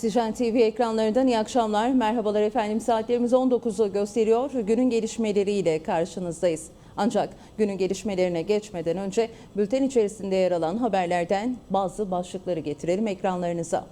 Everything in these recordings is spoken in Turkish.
Oksijen TV ekranlarından iyi akşamlar. Merhabalar efendim. Saatlerimiz 19'u gösteriyor. Günün gelişmeleriyle karşınızdayız. Ancak günün gelişmelerine geçmeden önce bülten içerisinde yer alan haberlerden bazı başlıkları getirelim ekranlarınıza.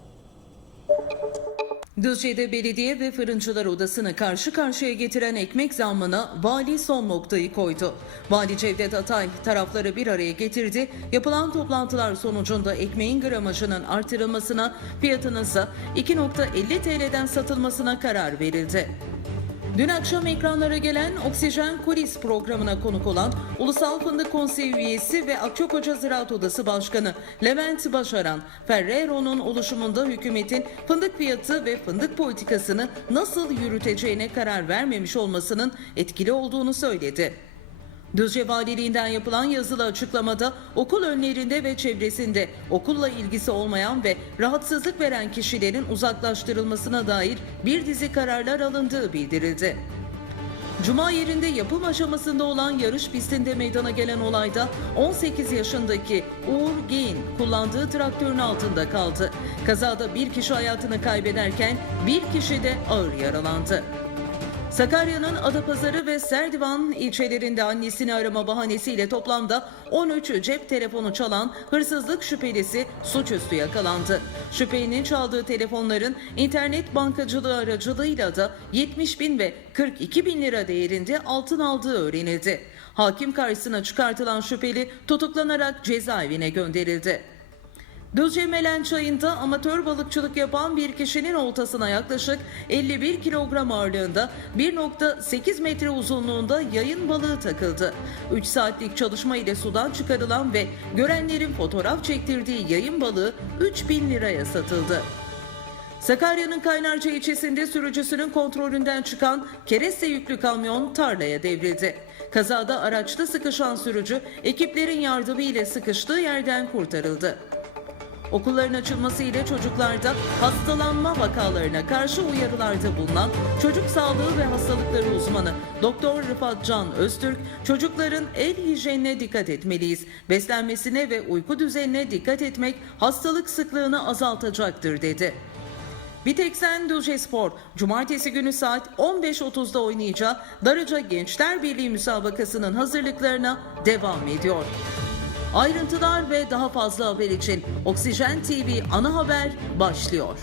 Düzce'de belediye ve fırıncılar odasını karşı karşıya getiren ekmek zammına vali son noktayı koydu. Vali Cevdet Atay tarafları bir araya getirdi. Yapılan toplantılar sonucunda ekmeğin gramajının artırılmasına, fiyatının ise 2.50 TL'den satılmasına karar verildi. Dün akşam ekranlara gelen Oksijen Kulis programına konuk olan Ulusal Fındık Konseyi üyesi ve Akçakoca Ziraat Odası Başkanı Levent Başaran, Ferrero'nun oluşumunda hükümetin fındık fiyatı ve fındık politikasını nasıl yürüteceğine karar vermemiş olmasının etkili olduğunu söyledi. Düzce Valiliğinden yapılan yazılı açıklamada okul önlerinde ve çevresinde okulla ilgisi olmayan ve rahatsızlık veren kişilerin uzaklaştırılmasına dair bir dizi kararlar alındığı bildirildi. Cuma yerinde yapım aşamasında olan yarış pistinde meydana gelen olayda 18 yaşındaki Uğur Geyin kullandığı traktörün altında kaldı. Kazada bir kişi hayatını kaybederken bir kişi de ağır yaralandı. Sakarya'nın Adapazarı ve Serdivan ilçelerinde annesini arama bahanesiyle toplamda 13 cep telefonu çalan hırsızlık şüphelisi suçüstü yakalandı. Şüphelinin çaldığı telefonların internet bankacılığı aracılığıyla da 70 bin ve 42 bin lira değerinde altın aldığı öğrenildi. Hakim karşısına çıkartılan şüpheli tutuklanarak cezaevine gönderildi. Düzce Melen çayında amatör balıkçılık yapan bir kişinin oltasına yaklaşık 51 kilogram ağırlığında 1.8 metre uzunluğunda yayın balığı takıldı. 3 saatlik çalışma ile sudan çıkarılan ve görenlerin fotoğraf çektirdiği yayın balığı 3000 liraya satıldı. Sakarya'nın Kaynarca ilçesinde sürücüsünün kontrolünden çıkan kereste yüklü kamyon tarlaya devrildi. Kazada araçta sıkışan sürücü ekiplerin yardımı ile sıkıştığı yerden kurtarıldı. Okulların açılması ile çocuklarda hastalanma vakalarına karşı uyarılarda bulunan çocuk sağlığı ve hastalıkları uzmanı Doktor Rıfat Can Öztürk, çocukların el hijyenine dikkat etmeliyiz. Beslenmesine ve uyku düzenine dikkat etmek hastalık sıklığını azaltacaktır dedi. Biteksen Düzce Spor, Cumartesi günü saat 15.30'da oynayacağı Darıca Gençler Birliği müsabakasının hazırlıklarına devam ediyor. Ayrıntılar ve daha fazla haber için Oksijen TV ana haber başlıyor.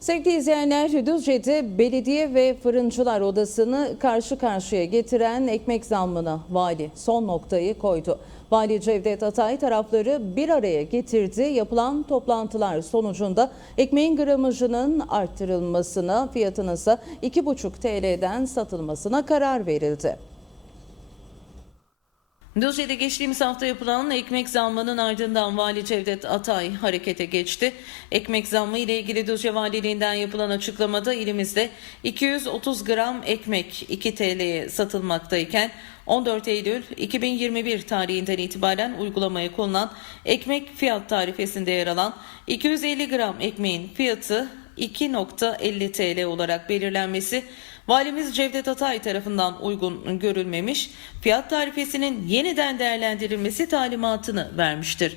Sevgili izleyenler, Düzce'de belediye ve fırıncılar odasını karşı karşıya getiren ekmek zammına vali son noktayı koydu. Vali Cevdet Atay tarafları bir araya getirdi. Yapılan toplantılar sonucunda ekmeğin gramajının arttırılmasına, fiyatının ise 2,5 TL'den satılmasına karar verildi. Düzce'de geçtiğimiz hafta yapılan ekmek zammının ardından Vali Cevdet Atay harekete geçti. Ekmek zammı ile ilgili Düzce Valiliğinden yapılan açıklamada ilimizde 230 gram ekmek 2 TL'ye satılmaktayken 14 Eylül 2021 tarihinden itibaren uygulamaya konulan ekmek fiyat tarifesinde yer alan 250 gram ekmeğin fiyatı 2.50 TL olarak belirlenmesi Valimiz Cevdet Atay tarafından uygun görülmemiş, fiyat tarifesinin yeniden değerlendirilmesi talimatını vermiştir.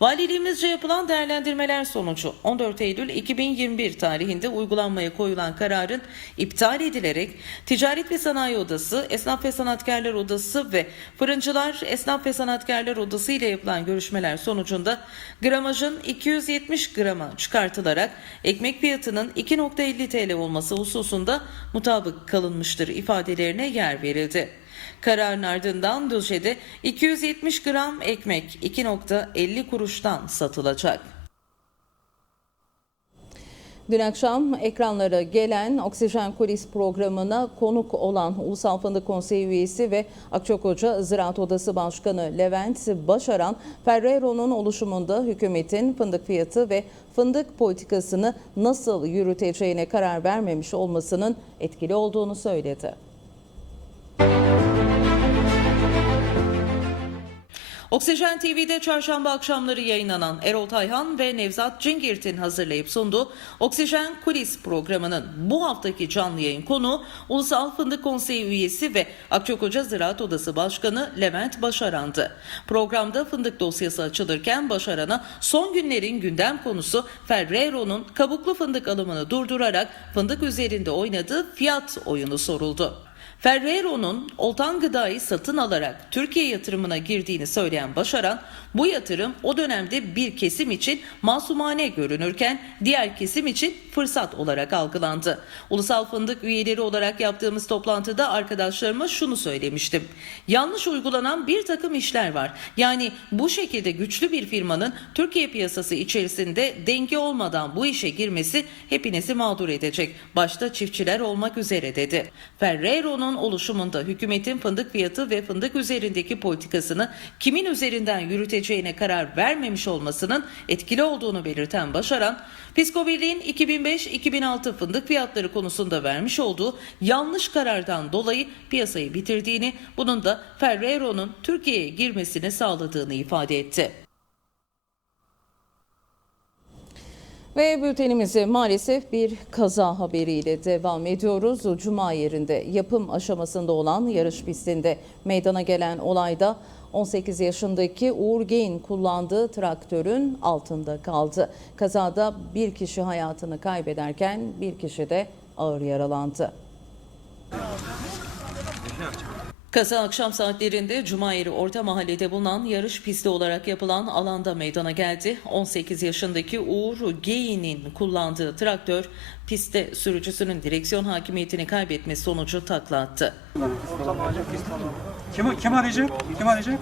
Valiliğimizce yapılan değerlendirmeler sonucu 14 Eylül 2021 tarihinde uygulanmaya koyulan kararın iptal edilerek Ticaret ve Sanayi Odası, Esnaf ve Sanatkarlar Odası ve Fırıncılar Esnaf ve Sanatkarlar Odası ile yapılan görüşmeler sonucunda gramajın 270 grama çıkartılarak ekmek fiyatının 2.50 TL olması hususunda mutabık kalınmıştır ifadelerine yer verildi. Kararın ardından Düzce'de 270 gram ekmek 2.50 kuruştan satılacak. Dün akşam ekranlara gelen Oksijen Kulis programına konuk olan Ulusal Fındık Konseyi üyesi ve Akçakoca Ziraat Odası Başkanı Levent Başaran, Ferrero'nun oluşumunda hükümetin fındık fiyatı ve fındık politikasını nasıl yürüteceğine karar vermemiş olmasının etkili olduğunu söyledi. Oksijen TV'de çarşamba akşamları yayınlanan Erol Tayhan ve Nevzat Cingirt'in hazırlayıp sunduğu Oksijen Kulis programının bu haftaki canlı yayın konu Ulusal Fındık Konseyi üyesi ve Akçakoca Ziraat Odası Başkanı Levent Başaran'dı. Programda fındık dosyası açılırken Başaran'a son günlerin gündem konusu Ferrero'nun kabuklu fındık alımını durdurarak fındık üzerinde oynadığı fiyat oyunu soruldu. Ferrero'nun Oltan Gıda'yı satın alarak Türkiye yatırımına girdiğini söyleyen Başaran, bu yatırım o dönemde bir kesim için masumane görünürken diğer kesim için fırsat olarak algılandı. Ulusal Fındık üyeleri olarak yaptığımız toplantıda arkadaşlarıma şunu söylemiştim. Yanlış uygulanan bir takım işler var. Yani bu şekilde güçlü bir firmanın Türkiye piyasası içerisinde denge olmadan bu işe girmesi hepinizi mağdur edecek. Başta çiftçiler olmak üzere dedi. Ferrero'nun oluşumunda hükümetin fındık fiyatı ve fındık üzerindeki politikasını kimin üzerinden yürüteceğine karar vermemiş olmasının etkili olduğunu belirten Başaran, Fiskobirliğin 2005-2006 fındık fiyatları konusunda vermiş olduğu yanlış karardan dolayı piyasayı bitirdiğini, bunun da Ferrero'nun Türkiye'ye girmesini sağladığını ifade etti. Ve bültenimize maalesef bir kaza haberiyle devam ediyoruz. Cuma yerinde yapım aşamasında olan yarış pistinde meydana gelen olayda 18 yaşındaki Uğur Geyin kullandığı traktörün altında kaldı. Kazada bir kişi hayatını kaybederken bir kişi de ağır yaralandı. Kaza akşam saatlerinde Cumayeri Orta Mahalle'de bulunan yarış pisti olarak yapılan alanda meydana geldi. 18 yaşındaki Uğur Geyin'in kullandığı traktör pistte sürücüsünün direksiyon hakimiyetini kaybetmesi sonucu takla attı. Kim, kim arayacak? Kim arayacak?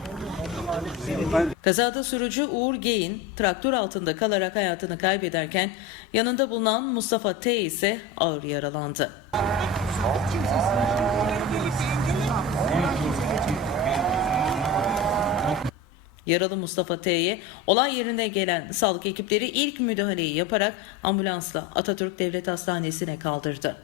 Kazada sürücü Uğur Geyin traktör altında kalarak hayatını kaybederken yanında bulunan Mustafa T ise ağır yaralandı. Yaralı Mustafa T'ye olay yerine gelen sağlık ekipleri ilk müdahaleyi yaparak ambulansla Atatürk Devlet Hastanesi'ne kaldırdı.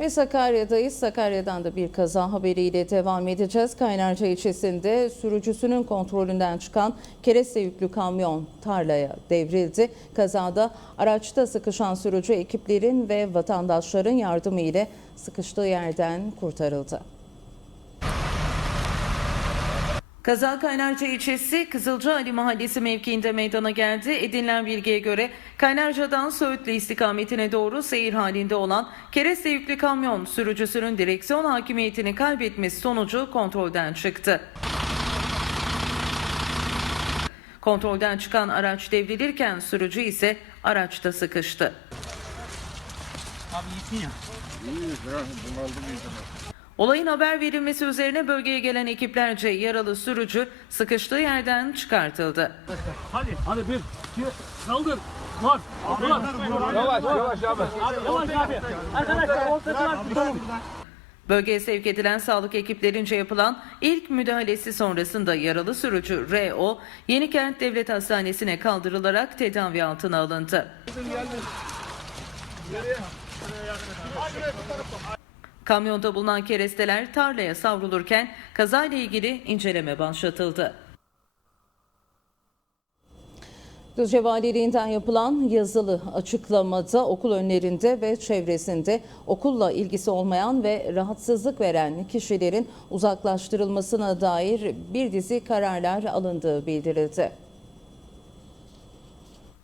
Ve Sakarya'dayız. Sakarya'dan da bir kaza haberiyle devam edeceğiz. Kaynarca ilçesinde sürücüsünün kontrolünden çıkan kereste yüklü kamyon tarlaya devrildi. Kazada araçta sıkışan sürücü ekiplerin ve vatandaşların yardımı ile sıkıştığı yerden kurtarıldı. Kaza Kaynarca ilçesi Kızılca Ali Mahallesi mevkiinde meydana geldi. Edinilen bilgiye göre Kaynarca'dan Söğütlü istikametine doğru seyir halinde olan kereste yüklü kamyon sürücüsünün direksiyon hakimiyetini kaybetmesi sonucu kontrolden çıktı. Kontrolden çıkan araç devrilirken sürücü ise araçta sıkıştı. Olayın haber verilmesi üzerine bölgeye gelen ekiplerce yaralı sürücü sıkıştığı yerden çıkartıldı. Hadi hadi bir, iki, kaldır. Var. Var. Yavaş yavaş yavaş. Yavaş abi. Arkadaşlar ortadan tutalım. Bölgeye sevk edilen sağlık ekiplerince yapılan ilk müdahalesi sonrasında yaralı sürücü R.O. Yenikent Devlet Hastanesi'ne kaldırılarak tedavi altına alındı. Kamyonda bulunan keresteler tarlaya savrulurken kazayla ilgili inceleme başlatıldı. Düzce Valiliğinden yapılan yazılı açıklamada okul önlerinde ve çevresinde okulla ilgisi olmayan ve rahatsızlık veren kişilerin uzaklaştırılmasına dair bir dizi kararlar alındığı bildirildi.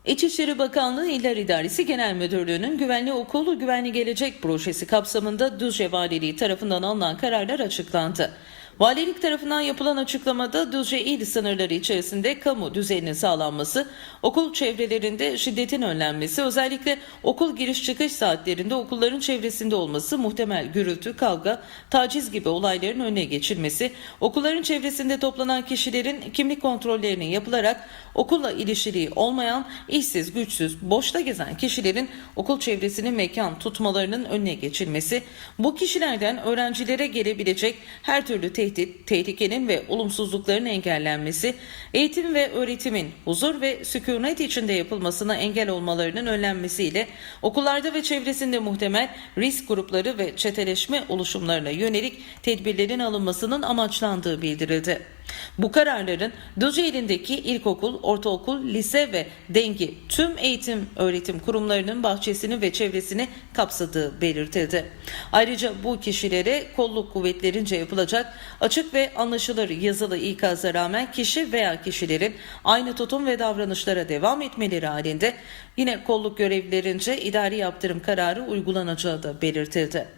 İçişleri Bakanlığı İller İdaresi Genel Müdürlüğü'nün Güvenli Okul, Güvenli Gelecek projesi kapsamında Düzce Valiliği tarafından alınan kararlar açıklandı. Valilik tarafından yapılan açıklamada Düzce il sınırları içerisinde kamu düzeninin sağlanması, okul çevrelerinde şiddetin önlenmesi, özellikle okul giriş çıkış saatlerinde okulların çevresinde olması, muhtemel gürültü, kavga, taciz gibi olayların önüne geçilmesi, okulların çevresinde toplanan kişilerin kimlik kontrollerinin yapılarak okulla ilişkili olmayan, işsiz, güçsüz, boşta gezen kişilerin okul çevresini mekan tutmalarının önüne geçilmesi, bu kişilerden öğrencilere gelebilecek her türlü tehdit tehdit, tehlikenin ve olumsuzlukların engellenmesi, eğitim ve öğretimin huzur ve sükunet içinde yapılmasına engel olmalarının önlenmesiyle okullarda ve çevresinde muhtemel risk grupları ve çeteleşme oluşumlarına yönelik tedbirlerin alınmasının amaçlandığı bildirildi. Bu kararların Düzce'lindeki ilkokul, ortaokul, lise ve dengi tüm eğitim öğretim kurumlarının bahçesini ve çevresini kapsadığı belirtildi. Ayrıca bu kişilere kolluk kuvvetlerince yapılacak açık ve anlaşılır yazılı ikaza rağmen kişi veya kişilerin aynı tutum ve davranışlara devam etmeleri halinde yine kolluk görevlilerince idari yaptırım kararı uygulanacağı da belirtildi.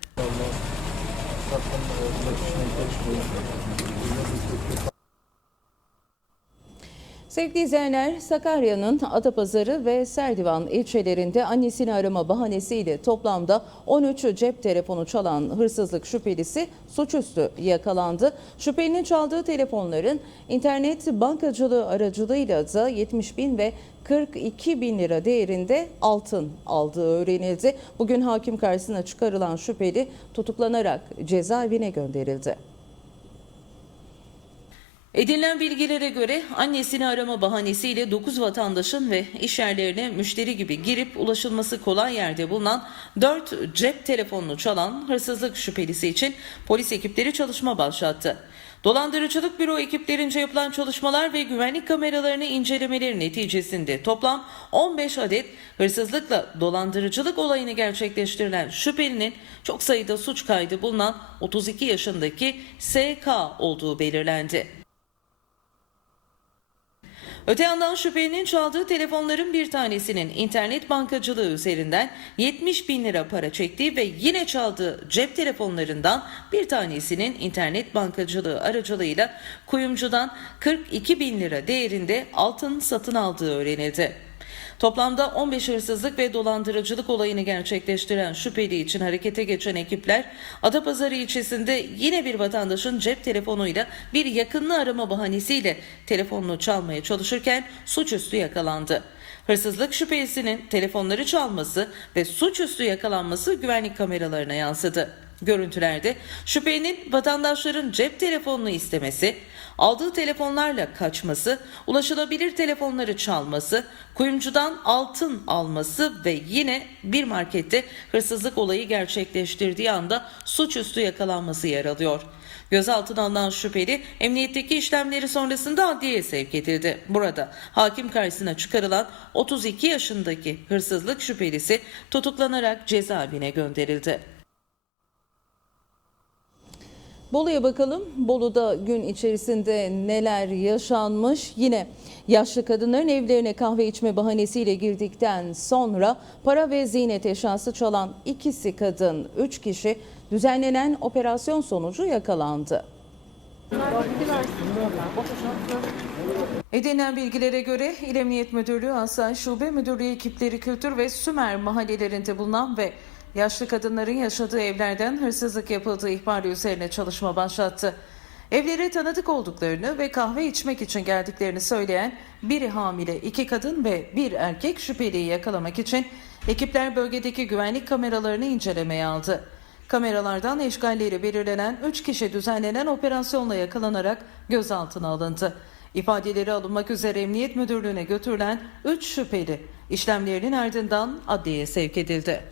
Sevgili izleyenler, Sakarya'nın Adapazarı ve Serdivan ilçelerinde annesini arama bahanesiyle toplamda 13 cep telefonu çalan hırsızlık şüphelisi suçüstü yakalandı. Şüphelinin çaldığı telefonların internet bankacılığı aracılığıyla da 70 bin ve 42 bin lira değerinde altın aldığı öğrenildi. Bugün hakim karşısına çıkarılan şüpheli tutuklanarak cezaevine gönderildi. Edinilen bilgilere göre annesini arama bahanesiyle 9 vatandaşın ve iş yerlerine müşteri gibi girip ulaşılması kolay yerde bulunan 4 cep telefonunu çalan hırsızlık şüphelisi için polis ekipleri çalışma başlattı. Dolandırıcılık büro ekiplerince yapılan çalışmalar ve güvenlik kameralarını incelemeleri neticesinde toplam 15 adet hırsızlıkla dolandırıcılık olayını gerçekleştirilen şüphelinin çok sayıda suç kaydı bulunan 32 yaşındaki SK olduğu belirlendi. Öte yandan şüphelinin çaldığı telefonların bir tanesinin internet bankacılığı üzerinden 70 bin lira para çektiği ve yine çaldığı cep telefonlarından bir tanesinin internet bankacılığı aracılığıyla kuyumcudan 42 bin lira değerinde altın satın aldığı öğrenildi. Toplamda 15 hırsızlık ve dolandırıcılık olayını gerçekleştiren şüpheli için harekete geçen ekipler Adapazarı ilçesinde yine bir vatandaşın cep telefonuyla bir yakınını arama bahanesiyle telefonunu çalmaya çalışırken suçüstü yakalandı. Hırsızlık şüphelisinin telefonları çalması ve suçüstü yakalanması güvenlik kameralarına yansıdı. Görüntülerde şüphelinin vatandaşların cep telefonunu istemesi, aldığı telefonlarla kaçması, ulaşılabilir telefonları çalması, kuyumcudan altın alması ve yine bir markette hırsızlık olayı gerçekleştirdiği anda suçüstü yakalanması yer alıyor. Gözaltına alınan şüpheli emniyetteki işlemleri sonrasında adliyeye sevk edildi. Burada hakim karşısına çıkarılan 32 yaşındaki hırsızlık şüphelisi tutuklanarak cezaevine gönderildi. Bolu'ya bakalım. Bolu'da gün içerisinde neler yaşanmış? Yine yaşlı kadınların evlerine kahve içme bahanesiyle girdikten sonra para ve ziynet eşyası çalan ikisi kadın, üç kişi düzenlenen operasyon sonucu yakalandı. Edinilen bilgilere göre İl Emniyet Müdürlüğü Asayiş Şube Müdürlüğü ekipleri Kültür ve Sümer mahallelerinde bulunan ve yaşlı kadınların yaşadığı evlerden hırsızlık yapıldığı ihbarı üzerine çalışma başlattı. Evlere tanıdık olduklarını ve kahve içmek için geldiklerini söyleyen biri hamile iki kadın ve bir erkek şüpheliyi yakalamak için ekipler bölgedeki güvenlik kameralarını incelemeye aldı. Kameralardan eşgalleri belirlenen 3 kişi düzenlenen operasyonla yakalanarak gözaltına alındı. İfadeleri alınmak üzere Emniyet Müdürlüğü'ne götürülen 3 şüpheli işlemlerinin ardından adliyeye sevk edildi.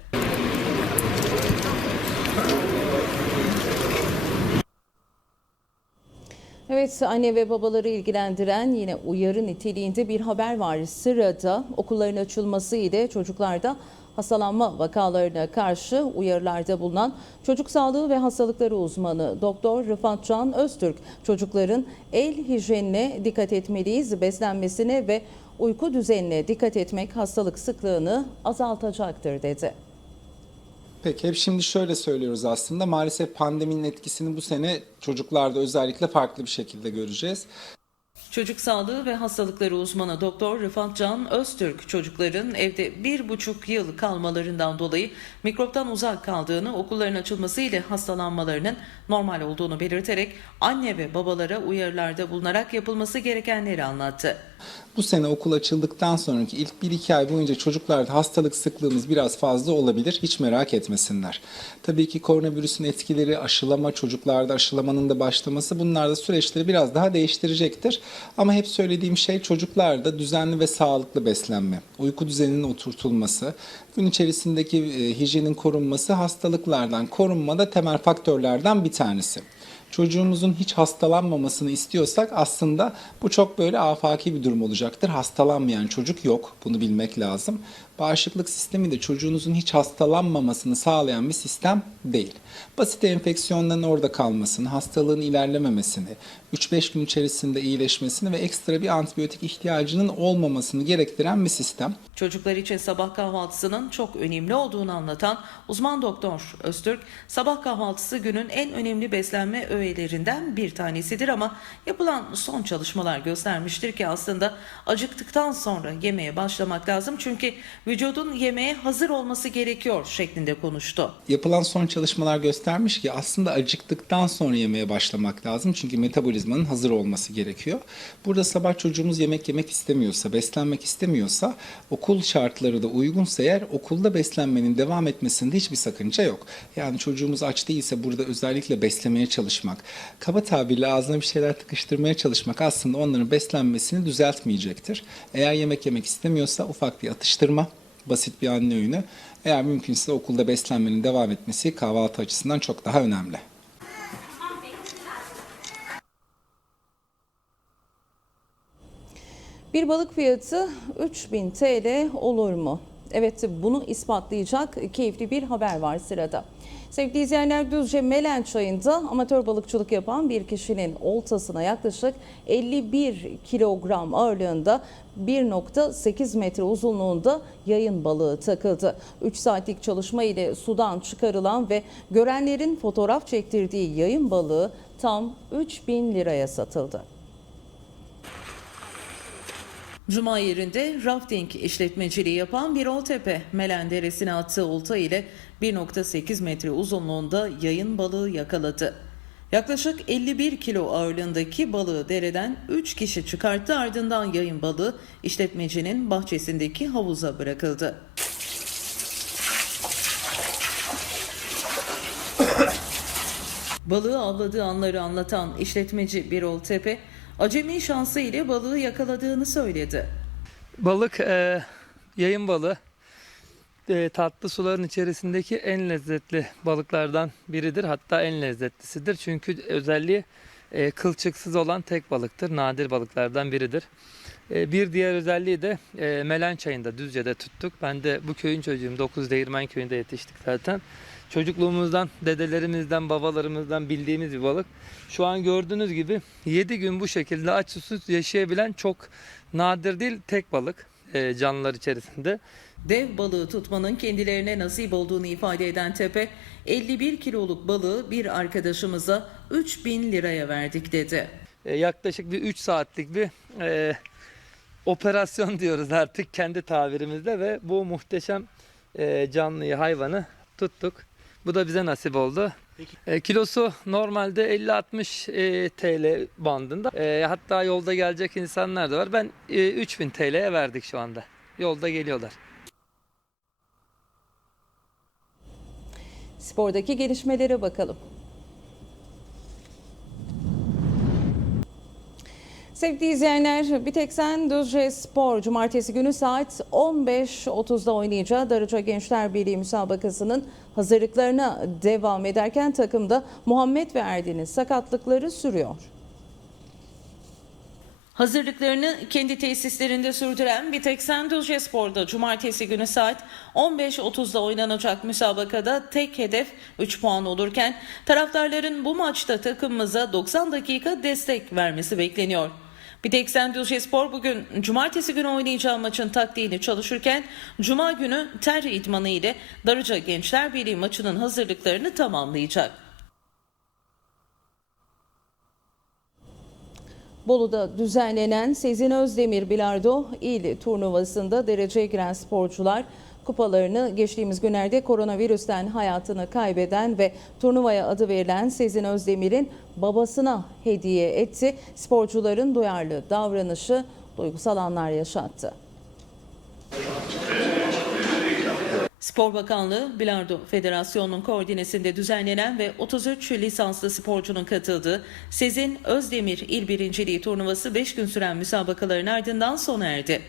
Evet anne ve babaları ilgilendiren yine uyarı niteliğinde bir haber var. Sırada okulların açılması ile çocuklarda hastalanma vakalarına karşı uyarılarda bulunan çocuk sağlığı ve hastalıkları uzmanı Doktor Rıfat Can Öztürk çocukların el hijyenine dikkat etmeliyiz, beslenmesine ve uyku düzenine dikkat etmek hastalık sıklığını azaltacaktır dedi. Peki hep şimdi şöyle söylüyoruz aslında maalesef pandeminin etkisini bu sene çocuklarda özellikle farklı bir şekilde göreceğiz. Çocuk sağlığı ve hastalıkları uzmanı Doktor Rıfat Can Öztürk çocukların evde bir buçuk yıl kalmalarından dolayı mikroptan uzak kaldığını, okulların açılması ile hastalanmalarının normal olduğunu belirterek anne ve babalara uyarılarda bulunarak yapılması gerekenleri anlattı. Bu sene okul açıldıktan sonraki ilk 1-2 ay boyunca çocuklarda hastalık sıklığımız biraz fazla olabilir. Hiç merak etmesinler. Tabii ki koronavirüsün etkileri, aşılama, çocuklarda aşılamanın da başlaması bunlar da süreçleri biraz daha değiştirecektir. Ama hep söylediğim şey çocuklarda düzenli ve sağlıklı beslenme, uyku düzeninin oturtulması, gün içerisindeki e, hijyenin korunması hastalıklardan korunmada temel faktörlerden bir tanesi çocuğumuzun hiç hastalanmamasını istiyorsak aslında bu çok böyle afaki bir durum olacaktır. Hastalanmayan çocuk yok. Bunu bilmek lazım. Bağışıklık sistemi de çocuğunuzun hiç hastalanmamasını sağlayan bir sistem değil. Basit enfeksiyonların orada kalmasını, hastalığın ilerlememesini, 3-5 gün içerisinde iyileşmesini ve ekstra bir antibiyotik ihtiyacının olmamasını gerektiren bir sistem. Çocuklar için sabah kahvaltısının çok önemli olduğunu anlatan uzman doktor Öztürk, sabah kahvaltısı günün en önemli beslenme öğelerinden bir tanesidir ama yapılan son çalışmalar göstermiştir ki aslında acıktıktan sonra yemeğe başlamak lazım çünkü vücudun yemeğe hazır olması gerekiyor şeklinde konuştu. Yapılan son çalışmalar göstermiş ki aslında acıktıktan sonra yemeye başlamak lazım. Çünkü metabolizmanın hazır olması gerekiyor. Burada sabah çocuğumuz yemek yemek istemiyorsa, beslenmek istemiyorsa, okul şartları da uygunsa eğer okulda beslenmenin devam etmesinde hiçbir sakınca yok. Yani çocuğumuz aç değilse burada özellikle beslemeye çalışmak, kaba tabirle ağzına bir şeyler tıkıştırmaya çalışmak aslında onların beslenmesini düzeltmeyecektir. Eğer yemek yemek istemiyorsa ufak bir atıştırma, basit bir anne öğünü. Eğer mümkünse okulda beslenmenin devam etmesi kahvaltı açısından çok daha önemli. Bir balık fiyatı 3000 TL olur mu? Evet bunu ispatlayacak keyifli bir haber var sırada. Sevgili izleyenler Düzce Melen Çayı'nda amatör balıkçılık yapan bir kişinin oltasına yaklaşık 51 kilogram ağırlığında 1.8 metre uzunluğunda yayın balığı takıldı. 3 saatlik çalışma ile sudan çıkarılan ve görenlerin fotoğraf çektirdiği yayın balığı tam 3000 liraya satıldı. Cuma yerinde rafting işletmeciliği yapan bir Oltepe Melen Deresi'ne attığı olta ile 1.8 metre uzunluğunda yayın balığı yakaladı. Yaklaşık 51 kilo ağırlığındaki balığı dereden 3 kişi çıkarttı ardından yayın balığı işletmecinin bahçesindeki havuza bırakıldı. Balığı avladığı anları anlatan işletmeci Birol Tepe, acemi şansı ile balığı yakaladığını söyledi. Balık e, yayın balığı e, tatlı suların içerisindeki en lezzetli balıklardan biridir. Hatta en lezzetlisidir. Çünkü özelliği e, kılçıksız olan tek balıktır. Nadir balıklardan biridir. E, bir diğer özelliği de e, Melen çayında Düzce'de tuttuk. Ben de bu köyün çocuğuyum. 9 Değirmen köyünde yetiştik zaten. Çocukluğumuzdan, dedelerimizden, babalarımızdan bildiğimiz bir balık. Şu an gördüğünüz gibi 7 gün bu şekilde aç susuz yaşayabilen çok nadir değil tek balık e, canlılar içerisinde. Dev balığı tutmanın kendilerine nasip olduğunu ifade eden Tepe, 51 kiloluk balığı bir arkadaşımıza 3000 liraya verdik dedi. E, yaklaşık bir 3 saatlik bir e, operasyon diyoruz artık kendi tabirimizde ve bu muhteşem e, canlıyı hayvanı tuttuk. Bu da bize nasip oldu. E, kilosu normalde 50-60 e, TL bandında. E, hatta yolda gelecek insanlar da var. Ben e, 3000 TL'ye verdik şu anda. Yolda geliyorlar. Spordaki gelişmelere bakalım. Sevgili izleyenler, Biteksen Düzce Spor Cumartesi günü saat 15.30'da oynayacağı Darıca Gençler Birliği müsabakasının hazırlıklarına devam ederken takımda Muhammed ve Erdin'in sakatlıkları sürüyor. Hazırlıklarını kendi tesislerinde sürdüren Biteksen Düzce Spor'da cumartesi günü saat 15.30'da oynanacak müsabakada tek hedef 3 puan olurken taraftarların bu maçta takımımıza 90 dakika destek vermesi bekleniyor. Biteksen Düzce Spor bugün cumartesi günü oynayacağı maçın taktiğini çalışırken cuma günü ter idmanı ile Darıca Gençler Birliği maçının hazırlıklarını tamamlayacak. Bolu'da düzenlenen Sezin Özdemir Bilardo İl turnuvasında dereceye giren sporcular kupalarını geçtiğimiz günlerde koronavirüsten hayatını kaybeden ve turnuvaya adı verilen Sezin Özdemir'in babasına hediye etti. Sporcuların duyarlı davranışı duygusal anlar yaşattı. Spor Bakanlığı, Bilardo Federasyonu'nun koordinesinde düzenlenen ve 33 lisanslı sporcunun katıldığı Sezin Özdemir İl Birinciliği turnuvası 5 gün süren müsabakaların ardından sona erdi.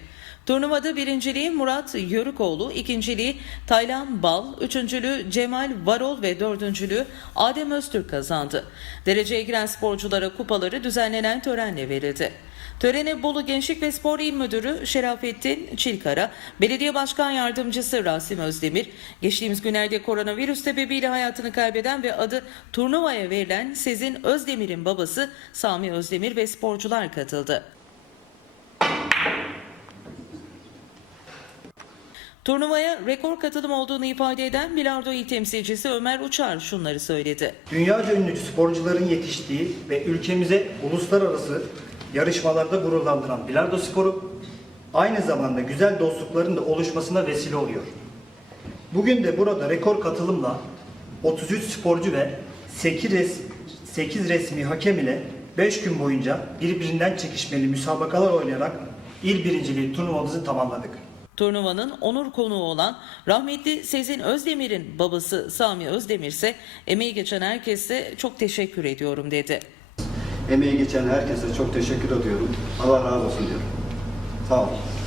Turnuvada birinciliği Murat Yörükoğlu, ikinciliği Taylan Bal, üçüncülüğü Cemal Varol ve dördüncülüğü Adem Öztürk kazandı. Dereceye giren sporculara kupaları düzenlenen törenle verildi. Törene Bolu Gençlik ve Spor İl Müdürü Şerafettin Çilkara, Belediye Başkan Yardımcısı Rasim Özdemir, geçtiğimiz günlerde koronavirüs sebebiyle hayatını kaybeden ve adı turnuvaya verilen Sezin Özdemir'in babası Sami Özdemir ve sporcular katıldı. Turnuvaya rekor katılım olduğunu ifade eden Bilardo İl temsilcisi Ömer Uçar şunları söyledi. Dünyaca ünlü sporcuların yetiştiği ve ülkemize uluslararası yarışmalarda gururlandıran bilardo sporu aynı zamanda güzel dostlukların da oluşmasına vesile oluyor. Bugün de burada rekor katılımla 33 sporcu ve 8, res, 8 resmi hakem ile 5 gün boyunca birbirinden çekişmeli müsabakalar oynayarak il birinciliği turnuvamızı tamamladık. Turnuvanın onur konuğu olan rahmetli Sezin Özdemir'in babası Sami Özdemir ise emeği geçen herkese çok teşekkür ediyorum dedi. Emeği geçen herkese çok teşekkür ediyorum. Allah razı olsun diyorum. Sağ olun.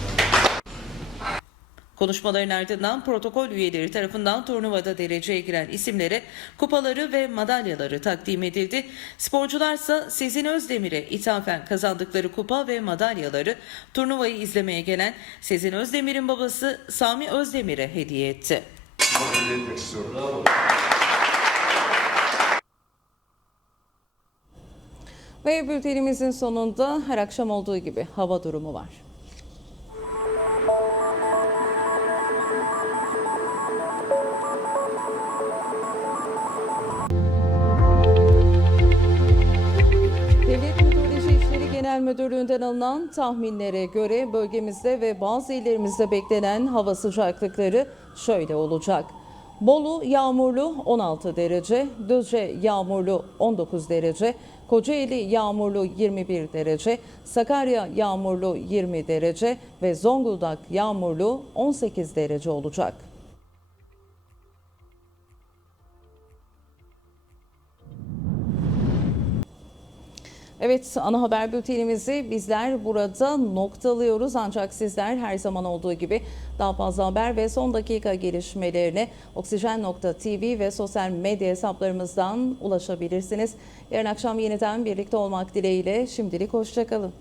Konuşmaların ardından protokol üyeleri tarafından turnuvada dereceye giren isimlere kupaları ve madalyaları takdim edildi. Sporcularsa Sezin Özdemir'e ithafen kazandıkları kupa ve madalyaları turnuvayı izlemeye gelen Sezin Özdemir'in babası Sami Özdemir'e hediye etti. Ve bültenimizin sonunda her akşam olduğu gibi hava durumu var. Genel Müdürlüğü'nden alınan tahminlere göre bölgemizde ve bazı illerimizde beklenen hava sıcaklıkları şöyle olacak. Bolu yağmurlu 16 derece, Düzce yağmurlu 19 derece, Kocaeli yağmurlu 21 derece, Sakarya yağmurlu 20 derece ve Zonguldak yağmurlu 18 derece olacak. Evet ana haber bültenimizi bizler burada noktalıyoruz ancak sizler her zaman olduğu gibi daha fazla haber ve son dakika gelişmelerine oksijen.tv ve sosyal medya hesaplarımızdan ulaşabilirsiniz. Yarın akşam yeniden birlikte olmak dileğiyle şimdilik hoşçakalın.